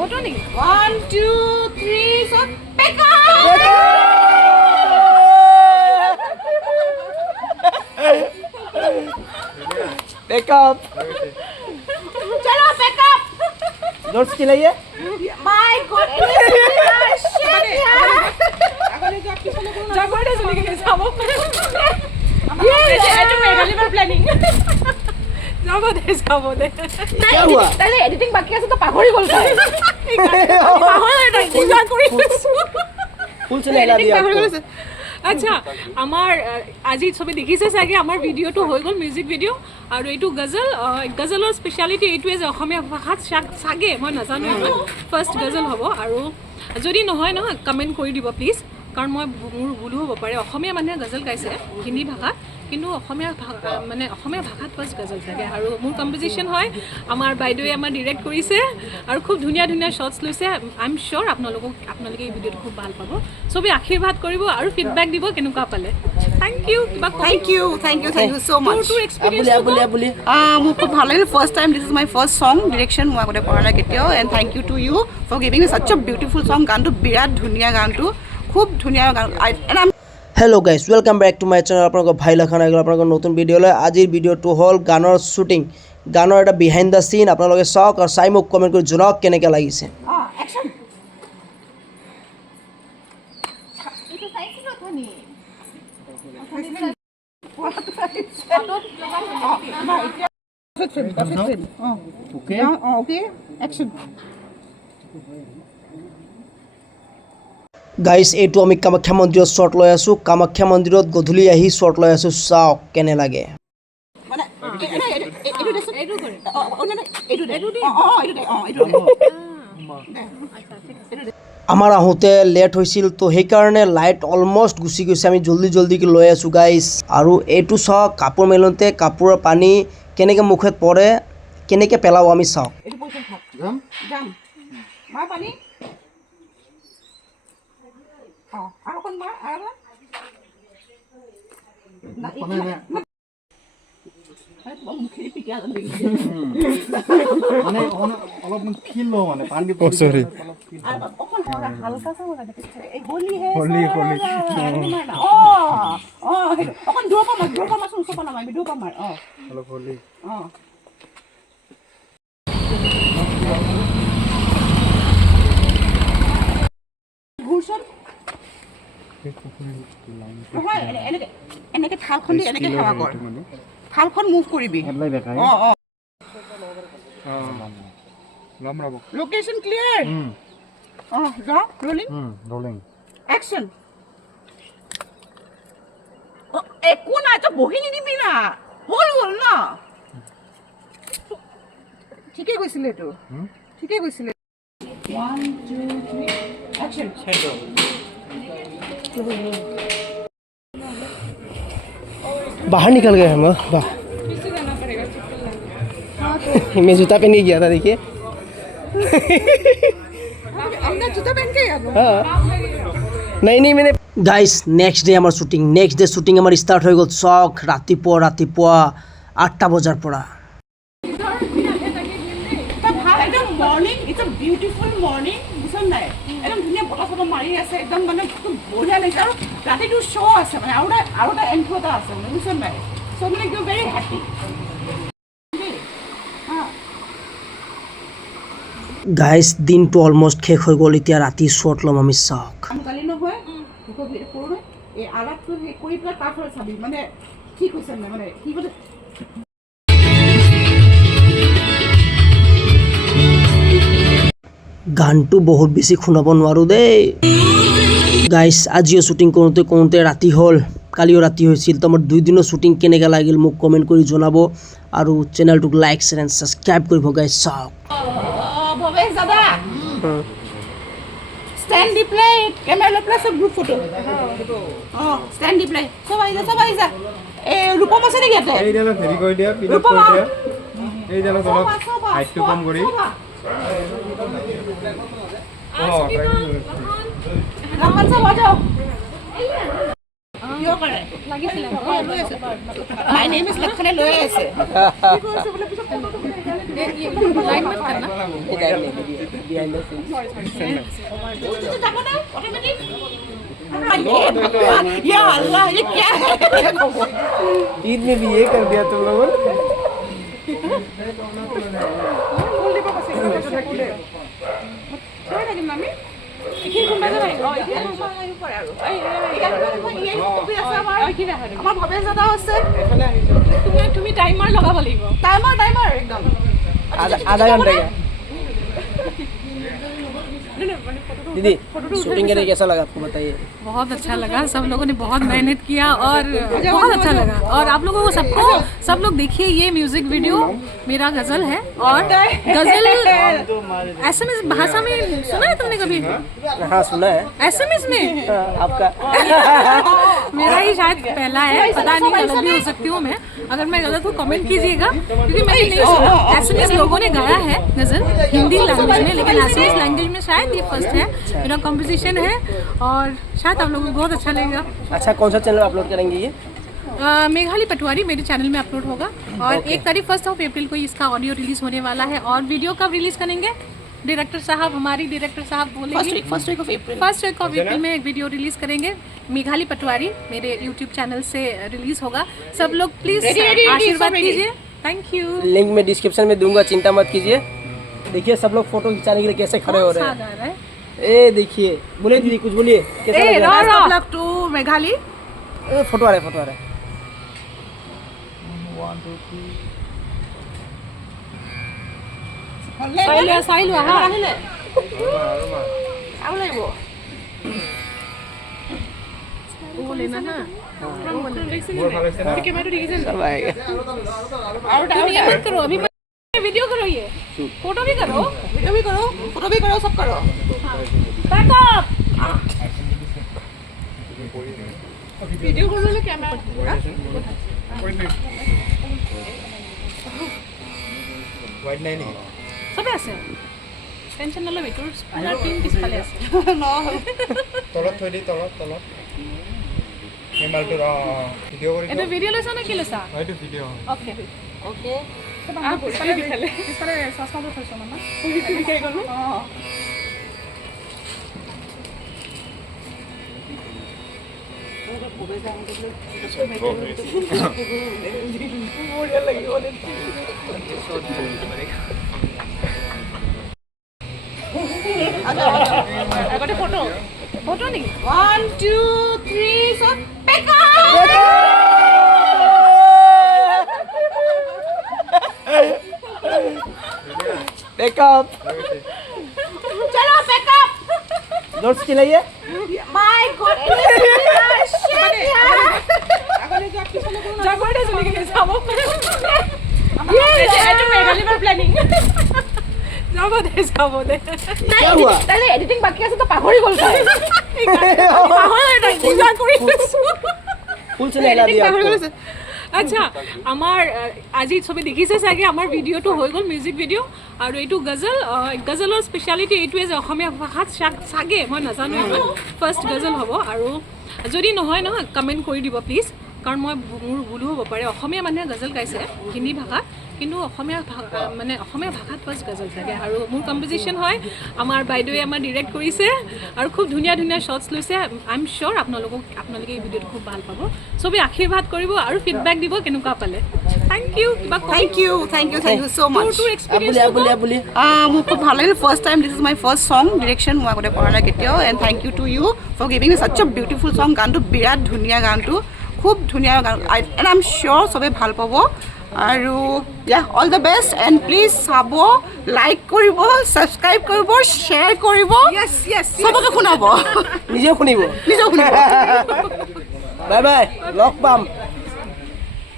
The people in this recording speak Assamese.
ফটো নেকি 1 2 3 so pick up चलो pick up नोट्स खिलाइए my god shit আগলে যাক পিছলে কোন জাগরে চলি গেছে যাব এটা মেগালিভার প্ল্যানিং যাব দে क्या हुआ তাহলে এডিটিং বাকি আছে তো পাহৰি গল তাই পাহৰি নাই পূজা কৰি फुल से नहला दिया आपको আচ্ছা আমাৰ আজি ছবি দেখিছে চাগে আমাৰ ভিডিঅ'টো হৈ গ'ল মিউজিক ভিডিঅ' আৰু এইটো গজল গজলৰ স্পেচিয়েলিটি এইটোৱে যে অসমীয়া ভাষাত চাগে মই নাজানো ফাৰ্ষ্ট গজল হ'ব আৰু যদি নহয় কমেণ্ট কৰি দিব প্লিজ কাৰণ মই মোৰ ভুলো হ'ব পাৰে অসমীয়া মানুহে গজল গাইছে হিন্দী ভাষাত কিন্তু অসমীয়া মানে অসমীয়া ভাষাত ফাৰ্ষ্ট গজল থাকে আৰু মোৰ কম্পজিশ্যন হয় আমাৰ বাইদেৱে আমাৰ ডিৰেক্ট কৰিছে আৰু খুব ধুনীয়া ধুনীয়া শ্বটছ লৈছে আই এম চিয়'ৰ আপোনালোকে এই ভিডিঅ'টো খুব ভাল পাব চবেই আশীৰ্বাদ কৰিব আৰু ফিডবেক দিব কেনেকুৱা পালে থেংক ইউ কিবা thank you so much তোৰ এক্সপেৰিয়েন্স बोलिए মোৰ খুব ভাল লাগিল first time this is my first song direction মই আগতে কৰা নাই কেতিয়াও and thank you to you for giving me such a beautiful song গানটো বিৰাট ধুনীয়া গানটো খুব ধুনীয়া গান and hello guys welcome back to my channel आपन भाई लखान आगल आपन नतुन भिडिओ ले आजिर भिडिओ टू हल गानर शूटिंग गानर এটা बिहाइंड द सीन आपन चाওক और চাই মোক কমেন্ট কৰি জনাওক কেনেকৈ লাগিছে action itu saiki lo thani okay action guys এইটো আমি কামাখ্যা মন্দিৰত শট লৈ আছো কামাখ্যা মন্দিৰত গধূলি আহি শট লৈ আছো চাওক কেনে লাগে মানে এইটো কৰে আমাৰ আহোতে লেট হৈছিল তো সেইকাৰণে লাইট অলমোষ্ট গুচি গৈছে আমি জলদি লৈ আছো গাইস আৰু এইটো চাওক কাপোৰ মেলনতে কাপোৰৰ পানী কেনেকৈ মুখত পৰে কেনেকৈ পেলাও আমি চাওক এইটো পইচা খাক যাম মা পানী আৰু কোন মা আৰু না মানে অলপ ফিল লো মানে পানী সৰি হালকা সা হোগা এই হোলি হে হোলি অকন দূৰ পৰা মাছ উঁচু পৰা নামাৰিবি দূৰ পৰা মাৰ অলপ হোলি ঘূৰচোন নহয় এনেকে থালখন দি এনেকে সেৱা কৰ থালখন মুভ কৰিবি লোকেশ্যন ক্লিয়াৰ যা রোলিং অ্যাকশন একো নাই তো বহি নিদিবি না হ'ল না ঠিকে কৈছিলে এইটো ঠিকে কৈছিলে 1 2 3 অ্যাকশন बाहर निकल गए हम वाह मैं जूता पहन के गया था देखिए हमने जूता पहन के नहीं मैंने गाइस नेक्स्ट डे हमार शूटिंग हमार स्टार्ट हो गल चौक रातिपुआ 8টা বজাৰ পৰা एकदम morning it's a beautiful morning বুঝছ নাই একদম ধুনীয়া বতাহ চতাহ মাৰি আছে একদম মানে খুব বঢ়িয়া লাগিছে আৰু ৰাতিটো শ্ব' আছে মানে আৰু এটা এন্ট্ৰো এটা আছে মানে বুঝছ নাই চ' মানে একদম ভেৰি হেপী গাইস দিনটো অলমোস্ট শেষ হৈ গ'ল এতিয়া ৰাতি শ্বট ল'ম আমি চাওক কালি নহয় কৰোঁ এই আলাপটো কৰি পেলাই তাৰপৰা চাবি মানে ঠিক হৈছে নাই মানে কি কৈছে গানটো বহুত বেছি শুনাব নোৱাৰোঁ দেই গাইস আজিও শ্বুটিং কৰোঁতে ৰাতি হ'ল কালিও ৰাতি হৈছিল তো আমাৰ 2 দিনৰ শ্বুটিং কেনেকৈ লাগিল মোক কমেণ্ট কৰি জনাব আৰু চেনেলটোক লাইক শ্বেয়াৰ এণ্ড ছাবস্ক্ৰাইব কৰিব গাইস চাওক ভৱেশ দাদা stand display camera plus group photo stand display সবাই যা এ রূপম আছে নেকি ইয়াতে এই জানো হেৰি কৰি দিয়া পিনত কৰি দিয়া এই জানো অলপ হাইটটো কম কৰি ৰামান সব বাজাও ইয়ো কৰে লাগিছিল মাই নেম ইজ লক্ষণে লৈ আছে কি কৰিছে বলে পিছত ফটো लाइन मत करना ये अल्लाह ये क्या है ईद में भी ये कर दिया तुम लोगों ने আমাৰ ভৱেশ দাদা আছে তুমি টাইমাৰ লগাব লাগিব টাইমাৰ একদম आधा घंटे का दीदी शूटिंग करके कैसा लगा आपको बताइए बहुत अच्छा लगा सब लोगों ने बहुत मेहनत किया और बहुत अच्छा लगा और आप लोगों को सब लोग देखिए ये म्यूजिक वीडियो मेरा गजल है और गजल एसएमएस भाषा में सुना है तुमने कभी हाँ सुना है एसएमएस में आपका मेरा ही शायद पहला है पता नहीं गलत भी हो सकती हूँ मैं अगर मैं गलत हूँ कमेंट कीजिएगा क्योंकि मैंने नहीं सुना एसएमएस लोगों ने गाया है गजल हिंदी लैंग्वेज में लेकिन एसएमएस लैंग्वेज में शायद ये फर्स्ट है मेरा कॉम्पोजिशन है और शायद आप लोगों को बहुत अच्छा लगेगा अच्छा कौन सा चैनल अपलोड करेंगे ये मेघाली पटवारी मेरे चैनल में अपलोड होगा और 1 तारीख 1 अप्रैल को इसका ऑडियो रिलीज होने वाला है और वीडियो कब रिलीज करेंगे डायरेक्टर साहब हमारी डायरेक्टर साहब बोलेंगे फर्स्ट वीक ऑफ अप्रैल में एक वीडियो रिलीज करेंगे मेघाली पटवारी मेरे यूट्यूब चैनल से रिलीज होगा सब लोग प्लीज आशीर्वाद कीजिए थैंक यू लिंक में डिस्क्रिप्शन में दूंगा चिंता मत कीजिए देखिए सब लोग फोटो खिंचाने के लिए कैसे खड़े हो रहे हैं ए देखिए बोले दीदी कुछ बोलिए कैसा लग रहा है टू मेघाली फोटो आ रहा है চাই লোৱা হা আহিলে চাব লাগিব वो लेना ना মোৰ ভাল হৈছে না कैमरा दिखिছে सब आएगा আৰু तुम ये मत करो अभी वीडियो करो ये फोटो भी करो वीडियो भी करो फोटो भी करो सब करो बैकअप वीडियो करने कैमरा হোৱাইট নাই নেকি সবে আছে টেনশন নলবি তোৰ পুৰা টিম পিছফালে আছে তলত থৈ দি তলত এই মালটোৰ ভিডিঅ' কৰি এটা ভিডিও লৈছা নে কি লৈছা হয়তো ভিডিঅ' ওকে ओके পিছফালে চশমাটো থৈছো মামা এনেকৈ গ'লো আগতে ফটো ফটো নেকি 1 2 3 सब पेका बैकअप चलो पेकअप जोर से चिल्लाइए माय गॉड शिट यार আগতে जो पिछले को জাগৰতে চলি গ'লে চাব ये एटो मेघाली पर प्लानिंग যাব দে क्या हुआ তাহলে এডিটিং বাকি আছে তো পাহৰি গ'ল তাই পাহৰি এটা পূজা কৰি फुल से नहला दिया आपको আচ্ছা আমাৰ আজি ছবি দেখিছে চাগে আমাৰ ভিডিঅ'টো হৈ গ'ল মিউজিক ভিডিঅ' আৰু এইটো গজলৰ স্পেচিয়েলিটি এইটোৱে যে অসমীয়া ভাষাত চাগে মই নাজানো ফাৰ্ষ্ট গজল হ'ব আৰু যদি নহয় কমেণ্ট কৰি দিব প্লিজ কাৰণ মই মোৰ ভুলো হ'ব পাৰে অসমীয়া মানুহে গজল গাইছে হিন্দী ভাষাত কিন্তু অসমীয়া ভাষাত ফাৰ্ষ্ট গজল থাকে আৰু মোৰ কম্পোজিশ্যন হয় আমাৰ বাইদেৱে আমাৰ ডিৰেক্ট কৰিছে আৰু খুব ধুনীয়া শ্বটছ লৈছে আই এম চিয়'ৰ আপোনালোকে এই ভিডিঅ'টো খুব ভাল পাব চবেই আশীৰ্বাদ কৰিব আৰু ফিডবেক দিব কেনেকুৱা পালে thank you thank you so much তোৰ এক্সপিৰিয়েঞ্চ बोलिए মোৰ খুব ভাল লাগিল first time this is my first song direction মই আগতে কৰা নাই কেতিয়াও and thank you to you for giving me such a beautiful song গানটো বিৰাট ধুনীয়া গানটো খুব ধুনীয়া গান এণ্ড আই এম চিয়'ৰ চবেই ভাল পাব আৰু all the best and please চাব লাইক কৰিব ছাবস্ক্ৰাইব কৰিব শ্বেয়াৰ কৰিব চবকে শুনাব নিজেও শুনিব নিজেও শুনিব বাই বাই লগ পাম